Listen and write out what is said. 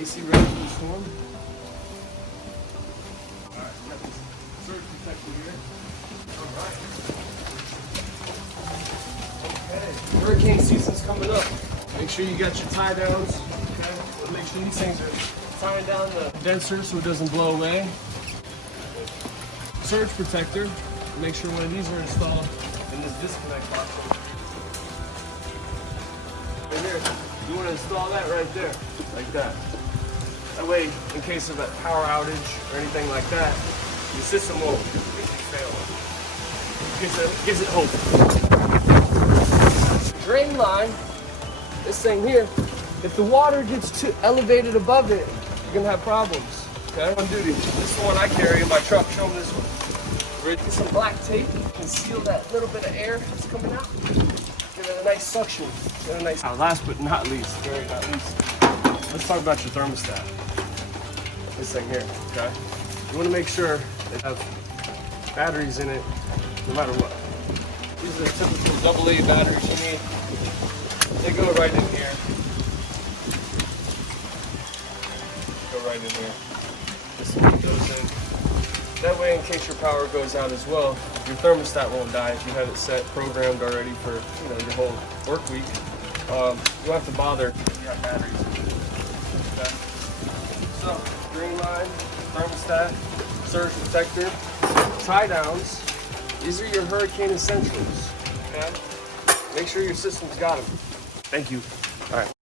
AC ready for the storm. Alright, we got this surge protector here. Alright. Okay, hurricane season's coming up. Make sure you got your tie downs. Okay, so make sure these things are tying down the condenser so it doesn't blow away. Surge protector. Make sure one of these are installed in this disconnect box. Right here. You want to install that right there, like that. That way, in case of a power outage or anything like that, your system won't fail. Gives it hope. Drain line, this thing here, if the water gets too elevated above it, you're gonna have problems. Okay? On duty. This is the one I carry in my truck. Show them this one. Get some black tape and seal that little bit of air that's coming out. Give it a nice suction. Get a nice. Last but not least, very not least, let's talk about your thermostat. This thing here, okay? You want to make sure it has batteries in it, no matter what. These are the typical AA batteries you need. They go right in here. Go right in here. This one goes in. That way, in case your power goes out as well, your thermostat won't die if you have it set, programmed already for your whole work week. You don't have to bother if you have batteries. Okay. So, green line, thermostat, surge protector, tie downs. These are your hurricane essentials. Okay. Make sure your system's got them. Thank you. All right.